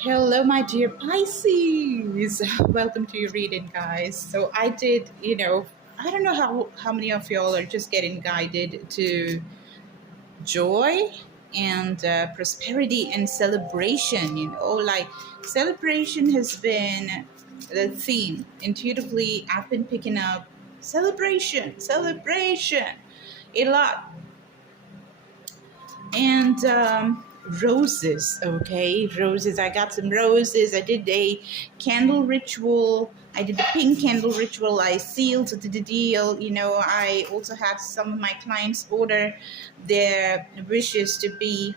Hello, my dear Pisces. Welcome to your reading, guys. So I did, I don't know how many of y'all are just getting guided to joy and prosperity and celebration. Like celebration has been the theme. Intuitively, I've been picking up celebration a lot. And roses, okay, roses. I got some roses. I did a candle ritual. I did the pink candle ritual. I sealed the deal. I also had some of my clients order their wishes to be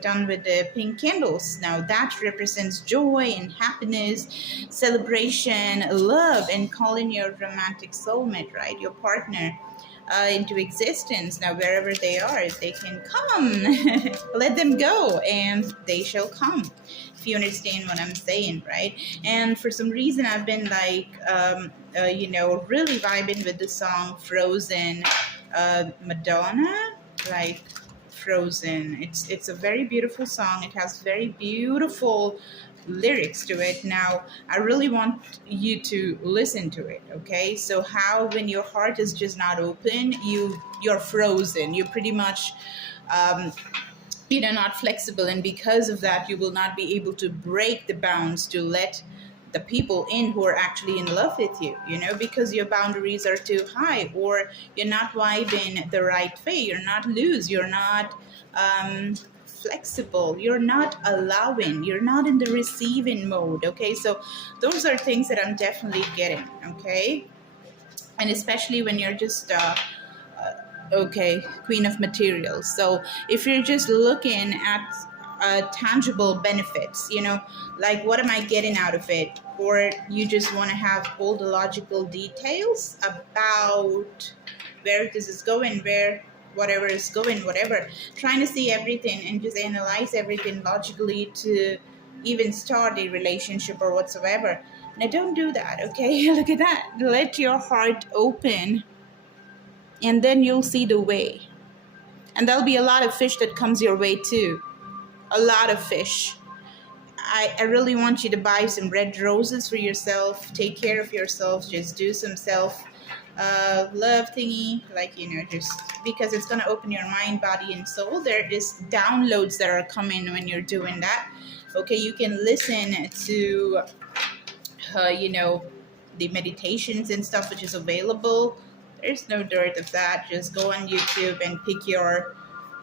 done with the pink candles. Now that represents joy and happiness, celebration, love, and calling your romantic soulmate, right, your partner, into existence. Now wherever they are, they can come. Let them go and they shall come, if you understand what I'm saying, right? And for some reason I've been like really vibing with the song Frozen, Madonna, like Frozen. It's a very beautiful song. It has very beautiful lyrics to it. Now I really want you to listen to it, okay? So how when your heart is just not open, you're frozen. You're pretty much not flexible, and because of that you will not be able to break the bounds to let the people in who are actually in love with you, because your boundaries are too high, or you're not vibing the right way, you're not loose, you're not flexible, you're not allowing, you're not in the receiving mode, okay? So those are things that I'm definitely getting, okay? And especially when you're just okay, Queen of Materials. So if you're just looking at tangible benefits, like what am I getting out of it, or you just want to have all the logical details about where this is going, where whatever is going, whatever, trying to see everything and just analyze everything logically to even start a relationship or whatsoever. Now don't do that, okay? Look at that. Let your heart open, and then you'll see the way. And there'll be a lot of fish that comes your way too. A lot of fish. I really want you to buy some red roses for yourself. Take care of yourself. Just do some self love thingy, like, just because it's going to open your mind, body, and soul. There is downloads that are coming when you're doing that. Okay, you can listen to, the meditations and stuff which is available. There's no dearth of that. Just go on YouTube and pick your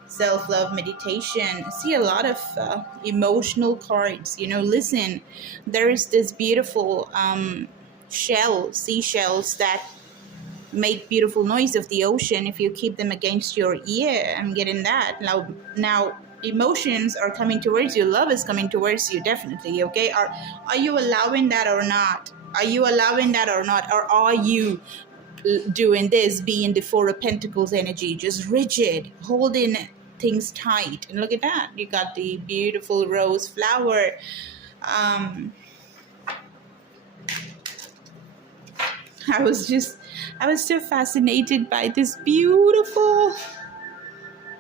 self-love meditation. I see a lot of emotional cards. Listen, there is this beautiful seashells that make beautiful noise of the ocean if you keep them against your ear. I'm getting that. Now emotions are coming towards you. Love is coming towards you, definitely, okay? Are you allowing that or not? Are you allowing that or not? Or are you doing this, being the Four of Pentacles energy, just rigid, holding things tight? And look at that, you got the beautiful rose flower. I was so fascinated by this beautiful,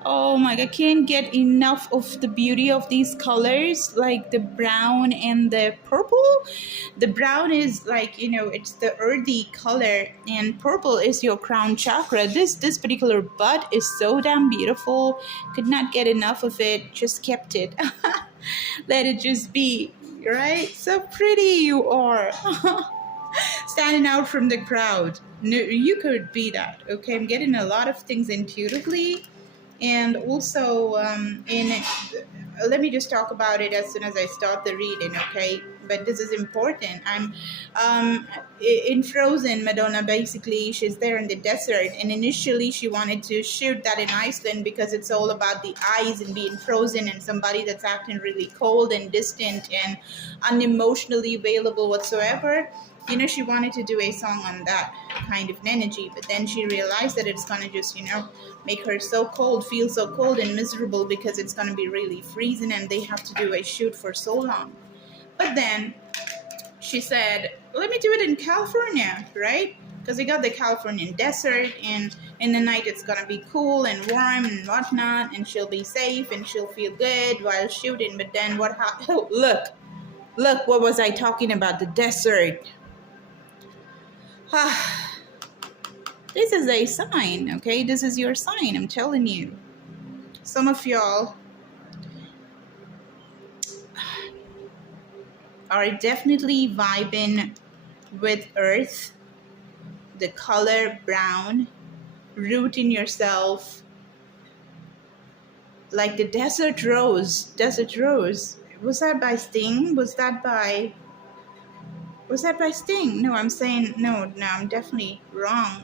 oh my god, I can't get enough of the beauty of these colors, like the brown and the purple. The brown is like, it's the earthy color, and purple is your crown chakra. This particular bud is so damn beautiful. Could not get enough of it, just kept it. Let it just be, right? So pretty you are. Standing out from the crowd. No, you could be that, okay? I'm getting a lot of things intuitively. And also, let me just talk about it as soon as I start the reading, okay? But this is important. I'm in Frozen, Madonna, basically, she's there in the desert. And initially, she wanted to shoot that in Iceland because it's all about the ice and being frozen and somebody that's acting really cold and distant and unemotionally available whatsoever. She wanted to do a song on that kind of energy, but then she realized that it's going to just, make her so cold, feel so cold and miserable, because it's going to be really freezing and they have to do a shoot for so long. But then she said, let me do it in California, right? Because we got the Californian desert, and in the night it's going to be cool and warm and whatnot, and she'll be safe and she'll feel good while shooting. But then what happened? Oh, look. Look, what was I talking about? The desert. This is a sign, okay? This is your sign, I'm telling you. Some of y'all are definitely vibing with earth, the color brown, rooting yourself like the desert rose. Desert rose. Was that by Sting? Was that by Sting? No, I'm saying no, I'm definitely wrong.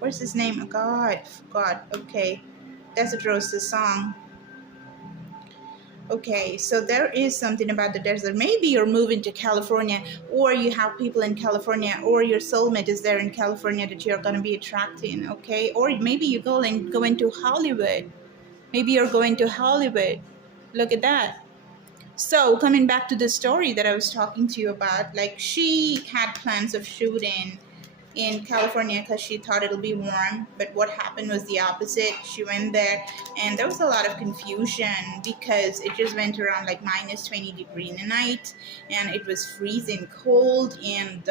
What's his name? Oh, God. Okay. Desert Rose, the song. Okay, so there is something about the desert. Maybe you're moving to California, or you have people in California, or your soulmate is there in California that you're going to be attracting, okay? Or maybe you go into Hollywood. Maybe you're going to Hollywood. Look at that. So coming back to the story that I was talking to you about, like she had plans of shooting in California because she thought it'll be warm, but what happened was the opposite. She went there and there was a lot of confusion because it just went around like minus 20 degrees in the night and it was freezing cold, and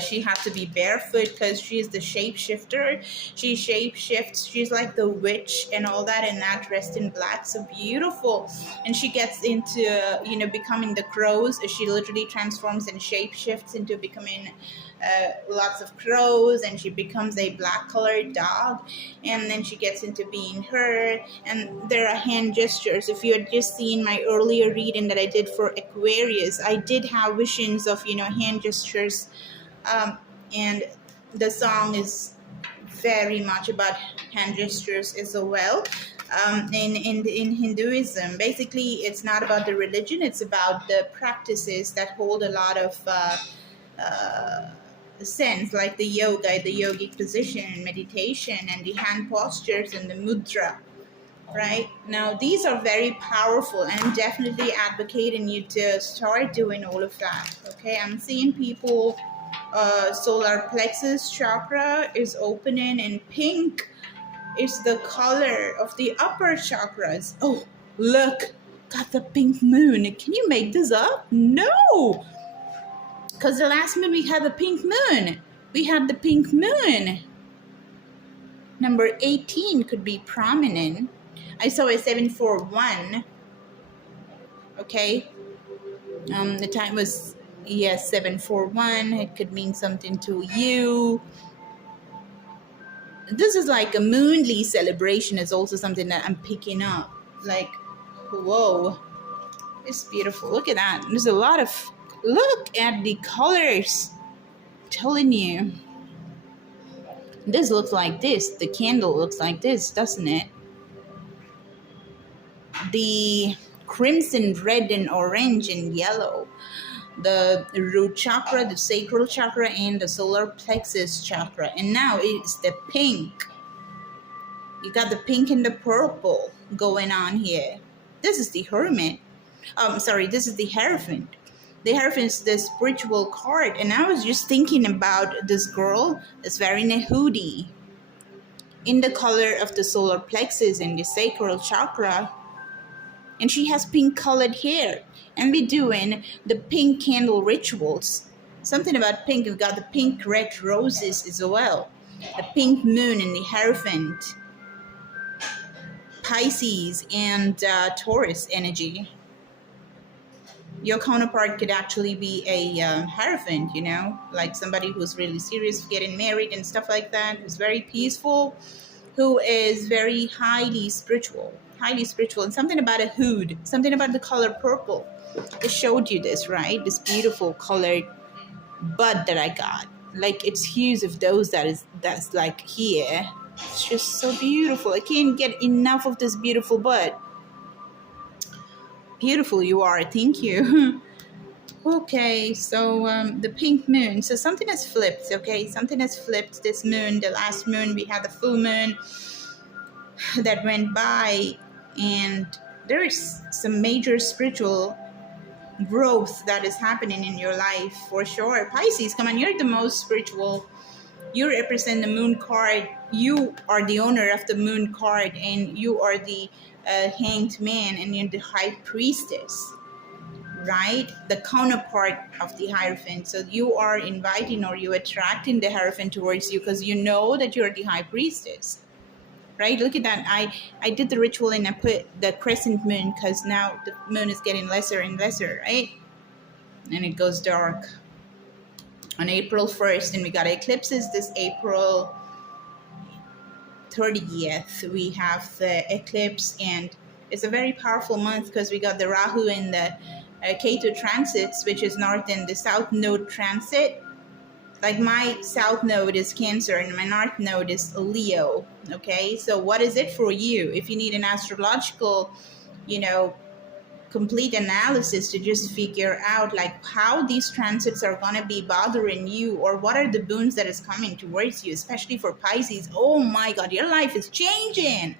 she had to be barefoot because she's the shapeshifter. She shapeshifts. She's like the witch and all that, and that dressed in black, so beautiful. And she gets into becoming the crows. She literally transforms and shapeshifts into becoming lots of crows, and she becomes a black colored dog, and then she gets into being her. And there are hand gestures. If you had just seen my earlier reading that I did for Aquarius, I did have visions of hand gestures. And the song is very much about hand gestures as well. In Hinduism, basically, it's not about the religion; it's about the practices that hold a lot of sense, like the yoga, the yogic position, and meditation, and the hand postures and the mudra. Right now, these are very powerful, and I'm definitely advocating you to start doing all of that. Okay, I'm seeing people. Solar plexus chakra is opening in pink. It's the color of the upper chakras. Oh, look, got the pink moon. Can you make this up? No, because the last moon we had the pink moon. We had the pink moon. Number 18 could be prominent. I saw a 741. Okay. The time was 741. It could mean something to you. This is like a moonly celebration is also something that I'm picking up. Like, whoa, it's beautiful. Look at that. There's a lot of, look at the colors. I'm telling you. This looks like this. The candle looks like this, doesn't it? The crimson, red, and orange and yellow. The root chakra, the sacral chakra, and the solar plexus chakra. And now it's the pink. You got the pink and the purple going on here. This is the hermit. This is the Hierophant. The Hierophant is the spiritual card. And I was just thinking about this girl that's wearing a hoodie in the color of the solar plexus and the sacral chakra. And she has pink colored hair. And we're doing the pink candle rituals. Something about pink. We've got the pink red roses as well. The pink moon and the Hierophant. Pisces and Taurus energy. Your counterpart could actually be a Hierophant, like somebody who's really serious, getting married and stuff like that, who's very peaceful, who is very highly spiritual, and something about a hood, something about the color purple. I showed you this, right? This beautiful colored bud that I got. Like, it's hues of those that's like here. It's just so beautiful. I can't get enough of this beautiful bud. Beautiful you are. Thank you. Okay, so the pink moon. So something has flipped, okay? Something has flipped this moon. The last moon, we had the full moon that went by. And there is some major spiritual growth that is happening in your life for sure. Pisces, come on, you're the most spiritual. You represent the moon card. You are the owner of the moon card, and you are the hanged man, and you're the high priestess. right? The counterpart of the Hierophant. So you are inviting or you attracting the Hierophant towards you because you know that you're the High Priestess, right? Look at that. I did the ritual and I put the crescent moon because now the moon is getting lesser and lesser, right? And it goes dark on April 1st, and we got eclipses this April 30th. We have the eclipse, and it's a very powerful month because we got the Rahu and the Ketu transits, which is north and the south node transit. Like my south node is Cancer and my north node is Leo. Okay, so what is it for you? If you need an astrological, complete analysis to just figure out like how these transits are going to be bothering you, or what are the boons that is coming towards you, especially for Pisces. Oh my God, your life is changing.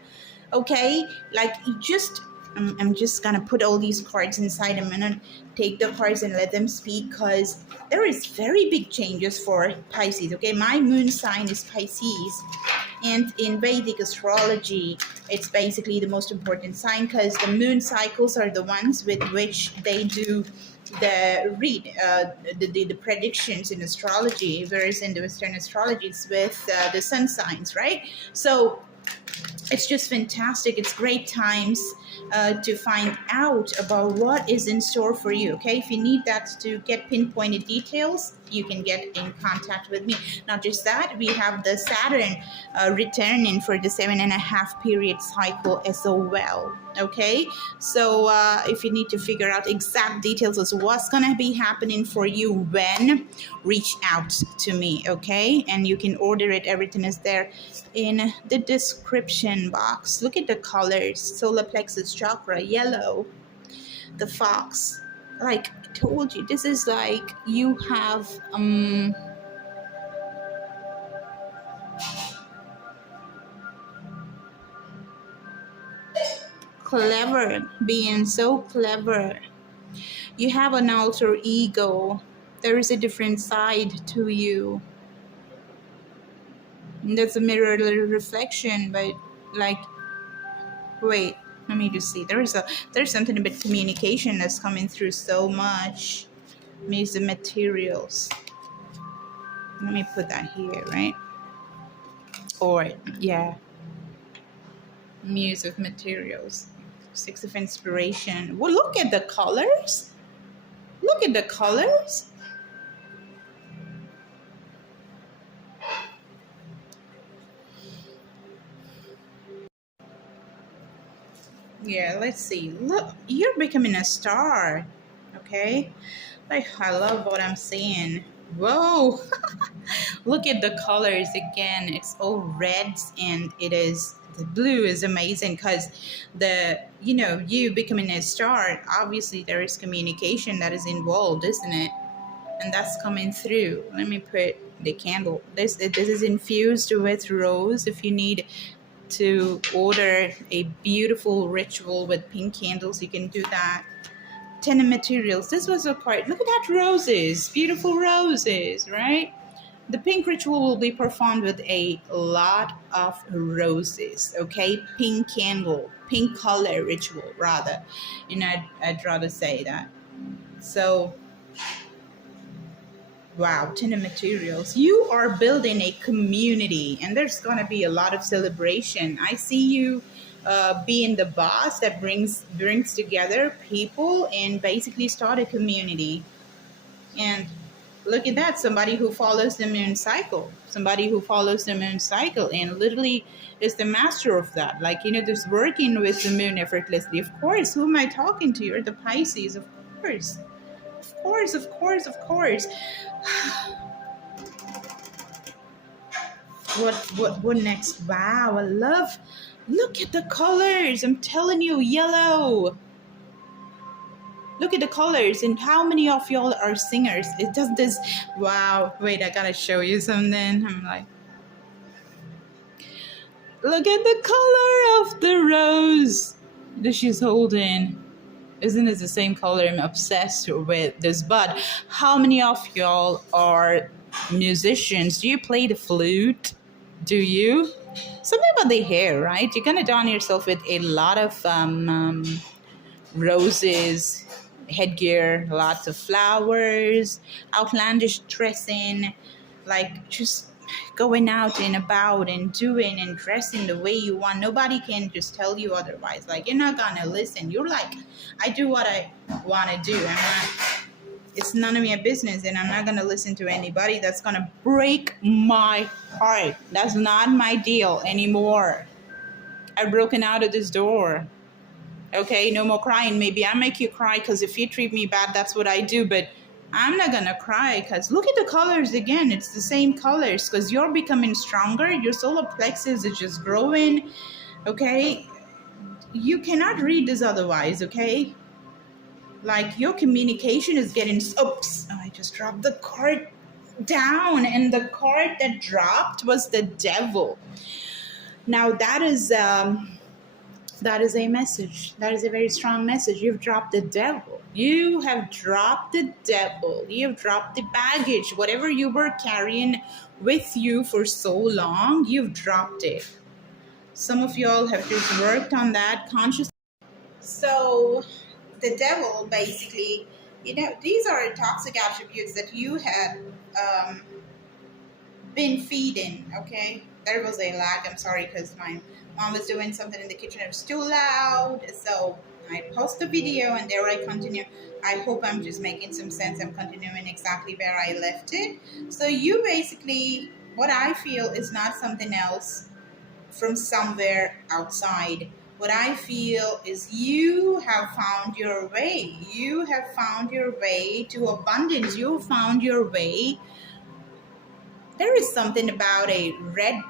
Okay, like I'm just gonna put all these cards inside. I'm gonna take the cards and let them speak because there is very big changes for Pisces. Okay, my moon sign is Pisces, and in Vedic astrology, it's basically the most important sign because the moon cycles are the ones with which they do the predictions in astrology, whereas in the Western astrology, it's with the sun signs, right? So it's just fantastic. It's great times to find out about what is in store for you. Okay, if you need that to get pinpointed details, you can get in contact with me. Not just that, we have the Saturn returning for the 7.5 period cycle as well. Okay, so if you need to figure out exact details as what's gonna be happening for you when, reach out to me. Okay, and you can order it. Everything is there in the description box. Look at the colors: solar plexus chakra, yellow, the fox. Like I told you, this is like you have clever, being so clever. You have an alter ego. There is a different side to you. And that's a mirror reflection, but like, wait, let me just see. There's something about communication that's coming through so much. Use the materials. Let me put that here, right? Or yeah, Muse of materials. Six of inspiration. Well, look at the colors. Look at the colors. Yeah, let's see. Look, you're becoming a star. Okay, like I love what I'm seeing. Whoa. Look at the colors again. It's all reds, and the blue is amazing because you becoming a star, obviously there is communication that is involved, isn't it? And that's coming through. Let me put the candle. This is infused with rose. If you need to order a beautiful ritual with pink candles, you can do that. 10 of materials. This was a part. Look at that, roses. Beautiful roses, right? The pink ritual will be performed with a lot of roses, okay? Pink candle, pink color ritual, rather. I'd rather say that. So, wow, 10 of materials. You are building a community, and there's going to be a lot of celebration. I see you being the boss that brings together people and basically start a community. And look at that, somebody who follows the moon cycle, and literally is the master of that. Like, just working with the moon effortlessly. Of course, who am I talking to? You're the Pisces, of course. Of course. What next? Wow, look at the colors. I'm telling you, yellow. Look at the colors, and how many of y'all are singers? It does this. Wow, wait, I gotta show you something. I'm like, look at the color of the rose that she's holding. Isn't it the same color? I'm obsessed with this bud. How many of y'all are musicians? Do you play the flute? Do you? Something about the hair, right? You're gonna adorn yourself with a lot of roses headgear, lots of flowers, outlandish dressing, like just going out and about and doing and dressing the way you want. Nobody can just tell you otherwise. Like, you're not gonna listen. You're like, I do what I want to do. It's none of your business, and I'm not gonna listen to anybody that's gonna break my heart. That's not my deal anymore. I've broken out of this door. Okay, no more crying. Maybe I make you cry because if you treat me bad, that's what I do. But I'm not gonna cry because look at the colors again. It's the same colors because you're becoming stronger. Your solar plexus is just growing. Okay, you cannot read this otherwise. Okay, like your communication is getting. Oops! Oh, I just dropped the card down, and the card that dropped was the devil. Now that is a message. That is a very strong message. You've dropped the devil. You have dropped the devil. You've dropped the baggage. Whatever you were carrying with you for so long, you've dropped it. Some of y'all have just worked on that consciously. So the devil, basically, these are toxic attributes that you had been feeding, okay? There was a lag. I'm sorry because my mom was doing something in the kitchen. It was too loud. So I post the video and there I continue. I hope I'm just making some sense. I'm continuing exactly where I left it. So you basically, what I feel is not something else from somewhere outside. What I feel is you have found your way. You have found your way to abundance. You found your way. There is something about a red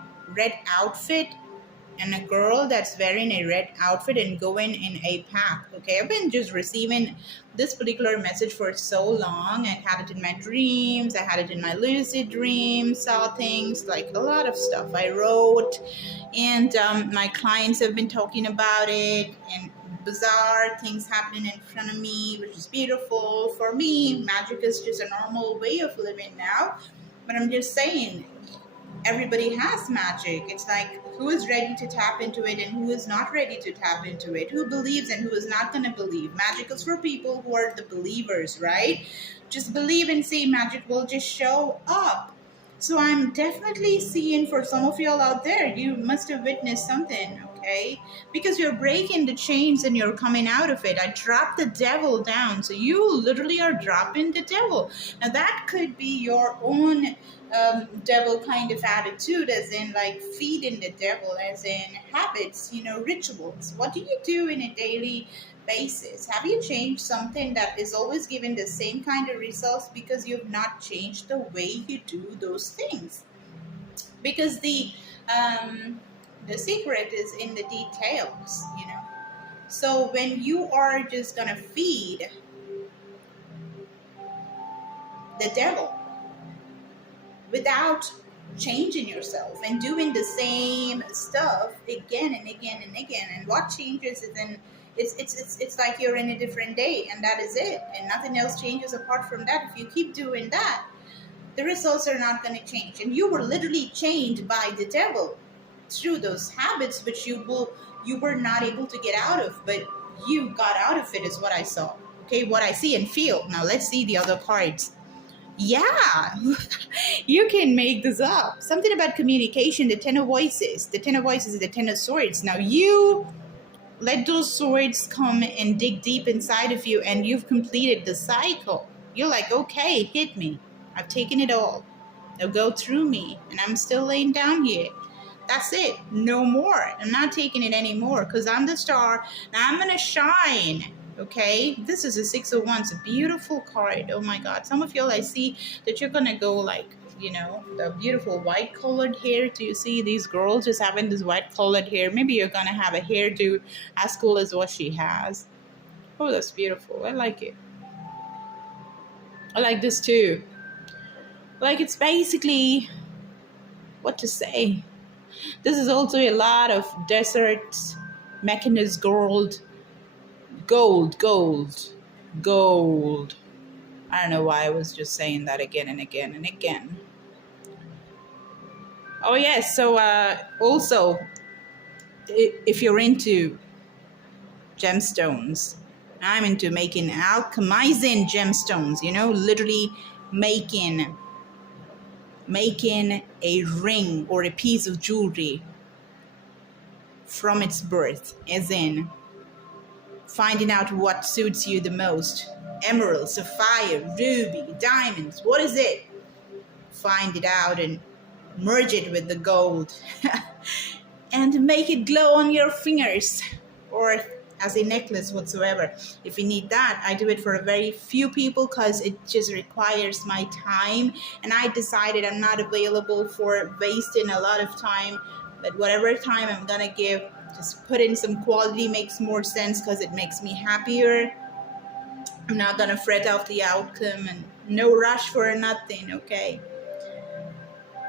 outfit and a girl that's wearing a red outfit and going in a path. Okay, I've been just receiving this particular message for so long. I had it in my dreams. I had it in my lucid dreams, saw things, like a lot of stuff I wrote. And my clients have been talking about it, and bizarre things happening in front of me, which is beautiful. For me, magic is just a normal way of living now. But I'm just saying, everybody has magic. It's like, who is ready to tap into it and who is not ready to tap into it? Who believes and who is not going to believe? Magic is for people who are the believers, right? Just believe and see. Magic will just show up. So I'm definitely seeing, for some of y'all out there, you must have witnessed something, okay? Because you're breaking the chains and you're coming out of it. I dropped the devil down. So you literally are dropping the devil. Now that could be your own devil kind of attitude, as in like feeding the devil, as in habits, rituals. What do you do in a daily basis? Have you changed something that is always giving the same kind of results because you've not changed the way you do those things? Because the secret is in the details, So when you are just gonna feed the devil without changing yourself and doing the same stuff again and again and again, and what changes is then it's like you're in a different day, and that is it, and nothing else changes apart from that. If you keep doing that, the results are not going to change, and you were literally chained by the devil through those habits which you were not able to get out of, but you got out of it, is what I saw. Okay, what I see and feel. Now let's see the other cards. Yeah, you can make this up. Something about communication, the Ten of Voices. The Ten of Voices is the Ten of Swords. Now you let those swords come and dig deep inside of you, and you've completed the cycle. You're like, okay, hit me. I've taken it all. Now go through me, and I'm still laying down here. That's it. No more. I'm not taking it anymore because I'm the star. Now I'm going to shine. Okay, this is a Six of Wands, a beautiful card. Oh my God, some of y'all, I see that you're gonna go like, the beautiful white colored hair. Do you see these girls just having this white colored hair? Maybe you're gonna have a hairdo as cool as what she has. Oh, that's beautiful. I like it. I like this too. Like, it's basically, what to say? This is also a lot of desert, mechanized gold. Gold. I don't know why I was just saying that again and again and again. Oh yes, so also, if you're into gemstones, I'm into making alchemizing gemstones, you know, literally making a ring or a piece of jewelry from its birth, as in finding out what suits you the most. Emerald, sapphire, ruby, diamonds, what is it? Find it out and merge it with the gold and make it glow on your fingers or as a necklace whatsoever. If you need that, I do it for a very few people because it just requires my time, and I decided I'm not available for wasting a lot of time, but whatever time I'm gonna give, just put in some quality makes more sense because it makes me happier. I'm not gonna fret off the outcome, and no rush for nothing, okay?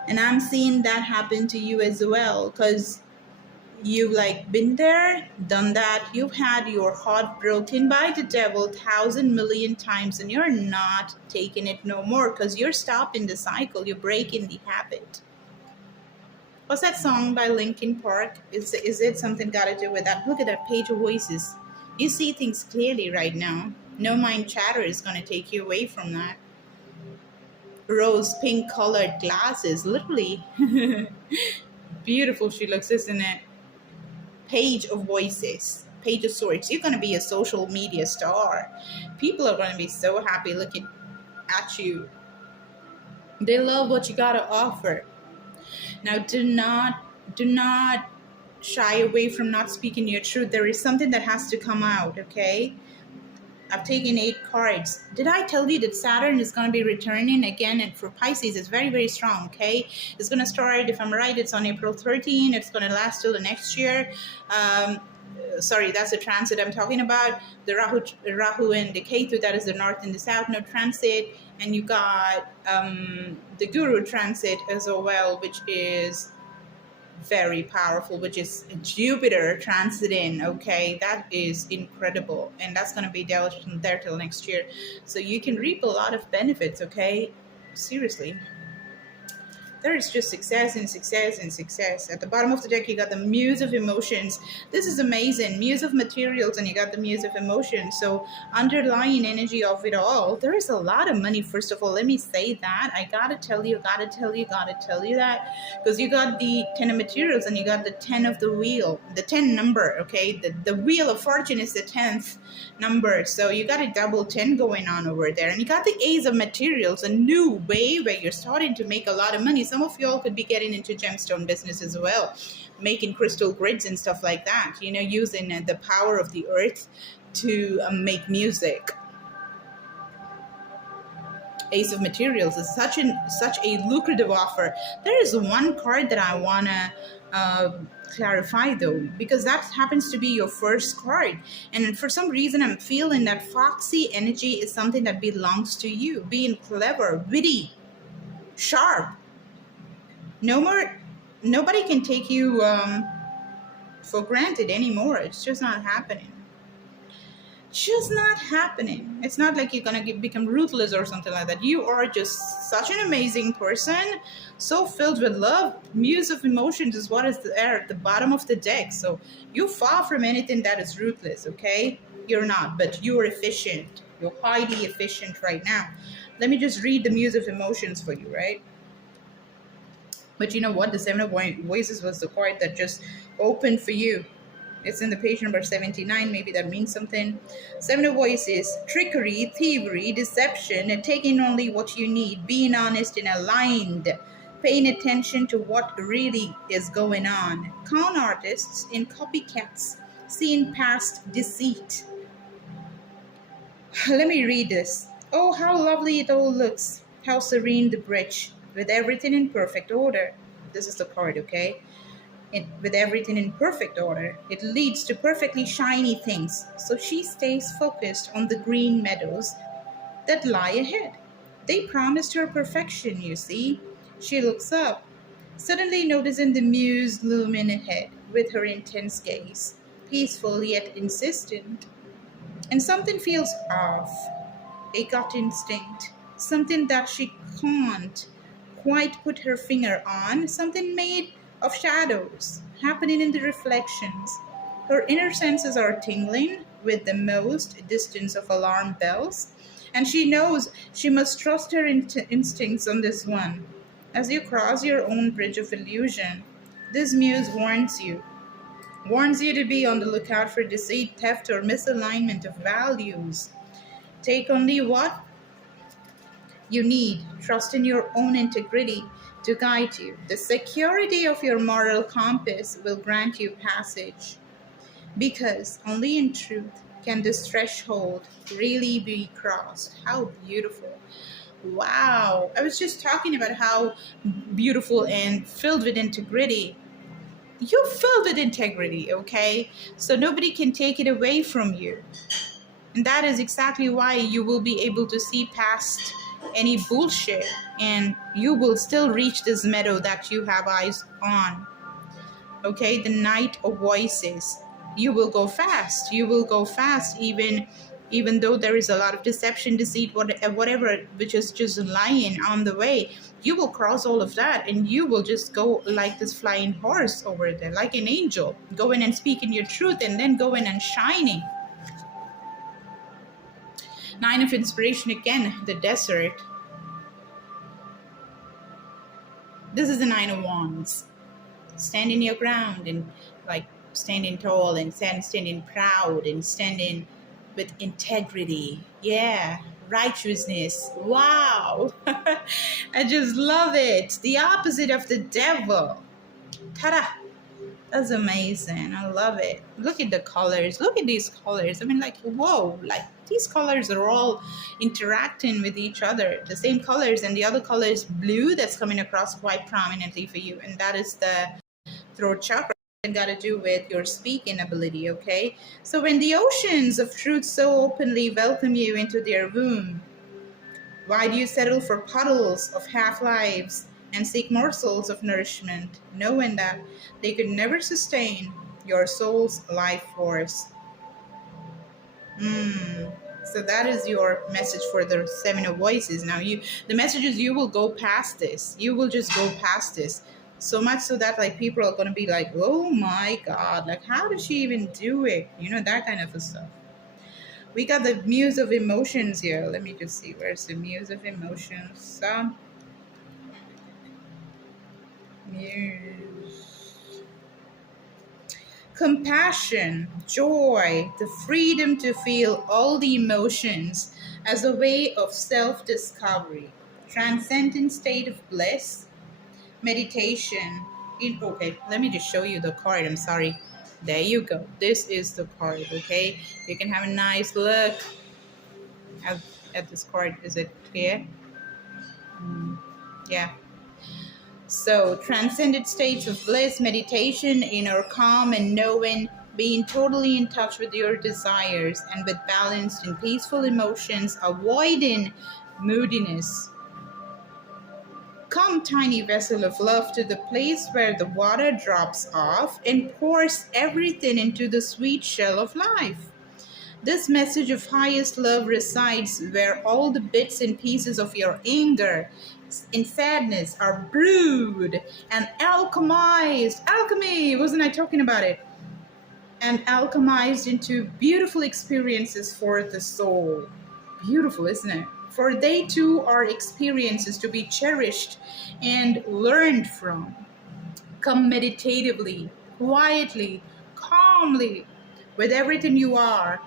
And I'm seeing that happen to you as well, because you've like been there, done that. You've had your heart broken by the devil 1,000,000,000 times, and you're not taking it no more because you're stopping the cycle. You're breaking the habit. What's that song by Linkin Park? Is it something got to do with that? Look at that page of voices. You see things clearly right now. No mind chatter is going to take you away from that. Rose pink colored glasses, literally. Beautiful she looks, isn't it? Page of voices, page of swords. You're going to be a social media star. People are going to be so happy looking at you. They love what you got to offer. Now do not shy away from not speaking your truth. There is something that has to come out, okay? I've taken 8 cards. Did I tell you that Saturn is going to be returning again? And for Pisces, it's very, very strong, okay? It's going to start, if I'm right, it's on April 13. It's going to last till the next year. Sorry, that's the transit I'm talking about. The Rahu and the Ketu, that is the north and the south node transit. And you got the Guru transit as well, which is very powerful, which is Jupiter transiting, okay? That is incredible, and that's going to be there till next year, so you can reap a lot of benefits, okay? Seriously, there is just success and success and success. At the bottom of the deck, you got the Muse of Emotions. This is amazing. Muse of Materials, and you got the Muse of Emotions. So underlying energy of it all, there is a lot of money. First of all, let me say that. I gotta tell you that. Because you got the 10 of Materials, and you got the 10 of the wheel. The 10 number, okay? The Wheel of Fortune is the 10th number. So you got a double 10 going on over there. And you got the Ace of Materials, a new way where you're starting to make a lot of money. Some of y'all could be getting into gemstone business as well, making crystal grids and stuff like that, you know, using the power of the earth to make music. Ace of Materials is such a lucrative offer. There is one card that I want to clarify though, because that happens to be your first card, and for some reason I'm feeling that foxy energy is something that belongs to you. Being clever, witty, sharp. Nobody can take you for granted anymore. It's just not happening. Just not happening. It's not like you're gonna become ruthless or something like that. You are just such an amazing person, so filled with love. Muse of Emotions is what is there at the bottom of the deck. So you're far from anything that is ruthless, okay? You're not, but you're efficient. You're highly efficient right now. Let me just read the Muse of Emotions for you, right? But you know what? The 7 of Voices was the card that just opened for you. It's in the page number 79. Maybe that means something. 7 of Voices. Trickery, thievery, deception, and taking only what you need. Being honest and aligned. Paying attention to what really is going on. Con artists and copycats. Seeing past deceit. Let me read this. Oh, how lovely it all looks. How serene the bridge. With everything in perfect order. This is the card, okay? With everything in perfect order. It leads to perfectly shiny things. So she stays focused on the green meadows that lie ahead. They promised her perfection, you see. She looks up, suddenly noticing the muse looming ahead with her intense gaze, peaceful yet insistent. And something feels off. A gut instinct. Something that she can't quite put her finger on, something made of shadows happening in the reflections. Her inner senses are tingling, with the most distance of alarm bells, and she knows she must trust her instincts on this one. As you cross your own bridge of illusion, this muse warns you to be on the lookout for deceit, theft, or misalignment of values. Take only what you need. Trust in your own integrity to guide you. The security of your moral compass will grant you passage, because only in truth can this threshold really be crossed. How beautiful. Wow. I was just talking about how beautiful and filled with integrity. You're filled with integrity, okay? So nobody can take it away from you. And that is exactly why you will be able to see past any bullshit, and you will still reach this meadow that you have eyes on. Okay, the Knight of Voices. You will go fast. You will go fast, even though there is a lot of deception, deceit, whatever, which is just lying on the way. You will cross all of that, and you will just go like this flying horse over there, like an angel, going and speaking your truth, and then going and shining. Nine of Inspiration again, the desert. This is the Nine of Wands. Standing your ground, and like standing tall, and standing proud, and standing with integrity. Yeah, righteousness. Wow. I just love it. The opposite of the devil. Ta-da. That's amazing. I love it. Look at the colors. Look at these colors. I mean, like, whoa. Like, these colors are all interacting with each other. The same colors, and the other color is blue that's coming across quite prominently for you. And that is the throat chakra. It got to do with your speaking ability, okay? So when the oceans of truth so openly welcome you into their womb, why do you settle for puddles of half-lives and seek morsels of nourishment, knowing that they could never sustain your soul's life force? So that is your message for the Seven of Voices. Now, the message is you will go past this. You will just go past this. So much so that like people are going to be like, oh my God, like how does she even do it? You know, that kind of stuff. We got the Muse of Emotions here. Let me just see. Where's the Muse of Emotions? Muse. Compassion, joy, the freedom to feel all the emotions as a way of self-discovery, transcendent state of bliss, meditation. Okay, let me just show you the card. I'm sorry. There you go. This is the card, okay? You can have a nice look at this card. Is it clear? Yeah. So, transcended states of bliss, meditation, inner calm and knowing, being totally in touch with your desires and with balanced and peaceful emotions, avoiding moodiness. Come, tiny vessel of love, to the place where the water drops off and pours everything into the sweet shell of life. This message of highest love resides where all the bits and pieces of your anger and sadness are brewed and alchemized. Alchemy! Wasn't I talking about it? And alchemized into beautiful experiences for the soul. Beautiful, isn't it? For they too are experiences to be cherished and learned from. Come meditatively, quietly, calmly, with everything you are.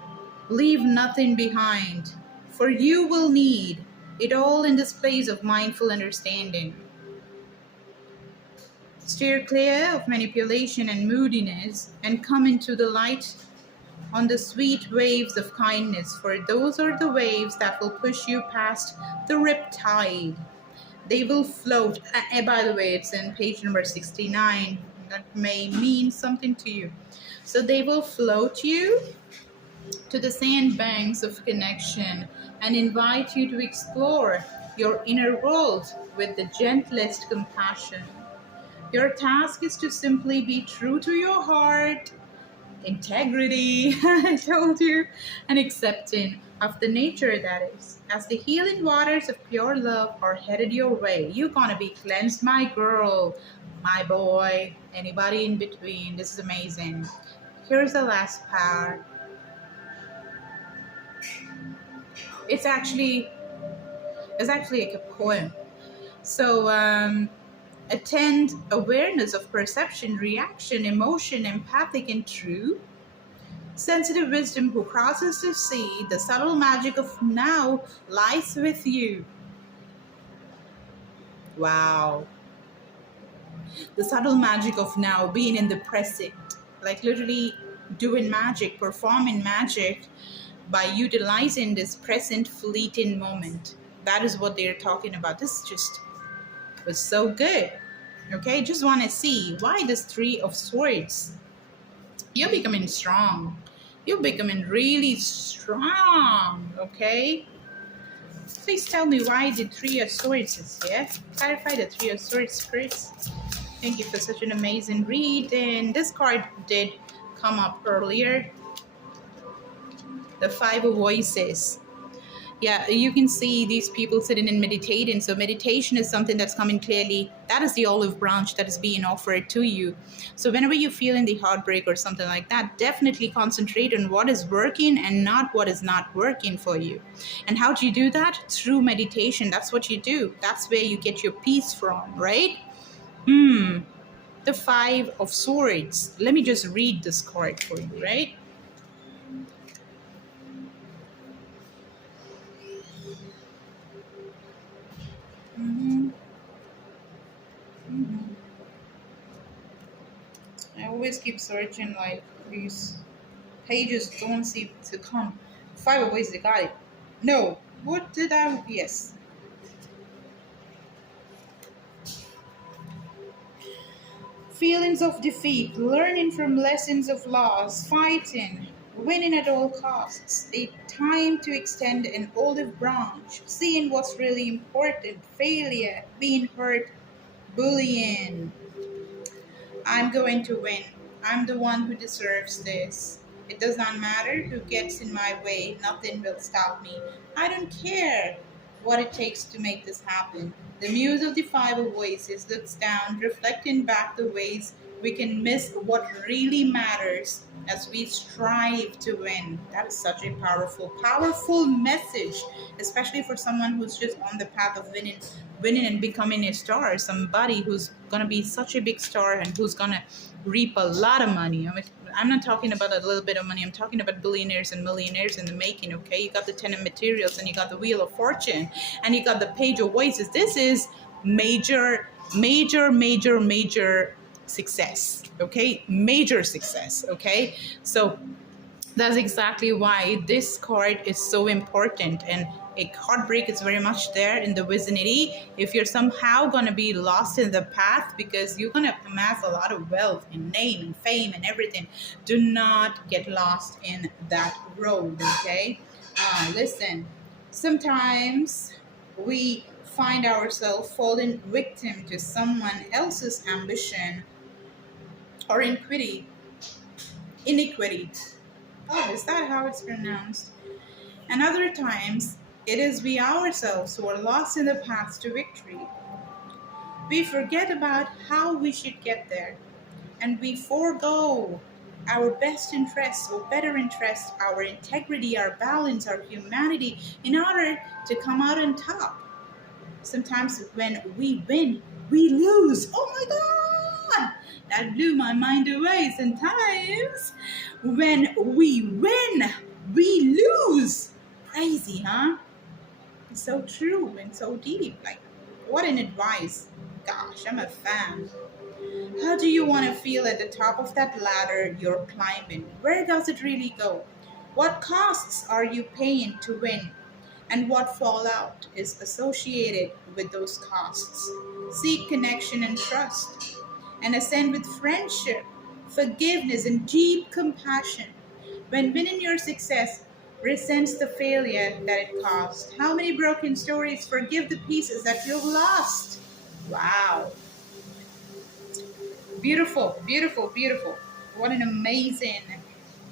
Leave nothing behind, for you will need it all in this place of mindful understanding. Steer clear of manipulation and moodiness, and come into the light on the sweet waves of kindness, for those are the waves that will push you past the riptide. They will float. By the way, it's in page number 69. That may mean something to you. So they will float you to the sandbanks of connection and invite you to explore your inner world with the gentlest compassion. Your task is to simply be true to your heart, integrity, I told you, and accepting of the nature that is. As the healing waters of pure love are headed your way, you're gonna be cleansed, my girl, my boy, anybody in between. This is amazing. Here's the last part. It's actually like a poem. So attend awareness of perception, reaction, emotion, empathic and true. Sensitive wisdom who crosses to see the subtle magic of now lies with you. Wow. The subtle magic of now, being in the present, like literally doing magic, performing magic by utilizing this present fleeting moment. That is what they're talking about. This just was so good. Okay, just want to see why this Three of Swords. You're becoming strong. You're becoming really strong. Okay, please tell me why the Three of Swords is here. Clarify the Three of Swords, spirits. Thank you for such an amazing read. And this card did come up earlier. The Five of Voices. Yeah, you can see these people sitting and meditating. So meditation is something that's coming clearly. That is the olive branch that is being offered to you. So whenever you feel in the heartbreak or something like that, definitely concentrate on what is working and not what is not working for you. And how do you do that? Through meditation. That's what you do. That's where you get your peace from, right? The Five of Swords. Let me just read this card for you, right? I always keep searching, like these pages don't seem to come. Five of Ways, they got it. No, what did I? Yes. Feelings of defeat, learning from lessons of loss, fighting, winning at all costs, a time to extend an olive branch, seeing what's really important, failure, being hurt, bullying. I'm going to win. I'm the one who deserves this. It does not matter who gets in my way, nothing will stop me. I don't care what it takes to make this happen. The muse of the Five of Voices looks down, reflecting back the ways we can miss what really matters as we strive to win. That is such a powerful, powerful message, especially for someone who's just on the path of winning and becoming a star, somebody who's gonna be such a big star and who's gonna reap a lot of money. I mean, I'm not talking about a little bit of money. I'm talking about billionaires and millionaires in the making, okay? You got the Ten of Materials and you got the Wheel of Fortune and you got the Page of Voices. This is major, major, major, major success, okay? Major success, okay? So that's exactly why this card is so important. And a heartbreak is very much there in the vicinity. If you're somehow going to be lost in the path because you're going to amass a lot of wealth and name and fame and everything, do not get lost in that road, okay? Listen, sometimes we find ourselves falling victim to someone else's ambition or iniquity. Oh, is that how it's pronounced? And other times, it is we ourselves who are lost in the path to victory. We forget about how we should get there, and we forego our best interests or better interests, our integrity, our balance, our humanity, in order to come out on top. Sometimes when we win, we lose. Oh my God! That blew my mind away. Sometimes when we win, we lose. Crazy, huh? It's so true and so deep. Like, what an advice. Gosh, I'm a fan. How do you want to feel at the top of that ladder you're climbing? Where does it really go? What costs are you paying to win? And what fallout is associated with those costs? Seek connection and trust, and ascend with friendship, forgiveness, and deep compassion. When winning your success, resents the failure that it caused. How many broken stories forgive the pieces that you've lost? Wow. Beautiful, beautiful, beautiful. What an amazing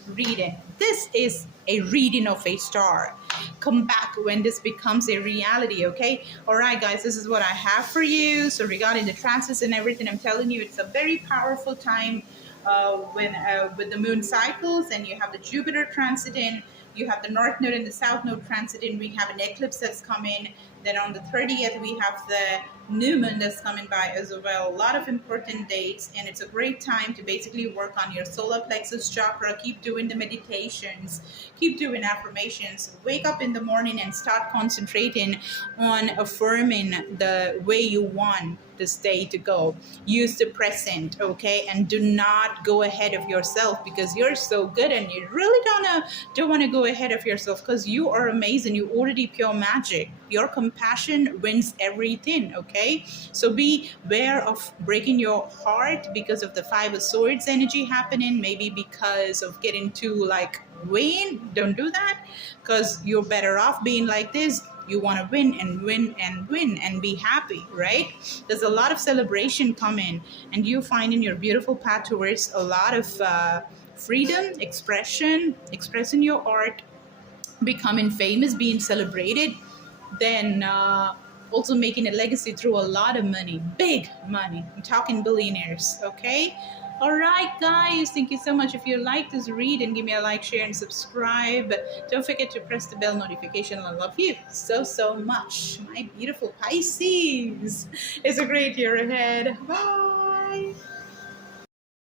reading. This is a reading of a star. Come back when this becomes a reality, okay? All right, guys, this is what I have for you. So regarding the transits and everything, I'm telling you, it's a very powerful time when with the moon cycles, and you have the Jupiter transiting You have the North Node and the South Node transiting. We have an eclipse that's coming. Then on the 30th, we have the new moon that's coming by as well. A lot of important dates, and it's a great time to basically work on your solar plexus chakra. Keep doing the meditations, keep doing affirmations. Wake up in the morning and start concentrating on affirming the way you want this day to go. Use the present, okay? And do not go ahead of yourself, because you're so good, and you really don't want to go ahead of yourself, because you are amazing. You already pure magic. Your compassion wins everything, okay? So be aware of breaking your heart because of the Five of Swords energy happening, maybe because of getting too like win. Don't do that, because you're better off being like this. You want to win and win and win and be happy, right? There's a lot of celebration coming, and you find in your beautiful path towards a lot of freedom, expression, expressing your art, becoming famous, being celebrated, then also making a legacy through a lot of money, big money. I'm talking billionaires, okay? All right, guys, thank you so much. If you like this read, and give me a like, share, and subscribe. Don't forget to press the bell notification. I love you so, so much. My beautiful Pisces. It's a great year ahead. Bye.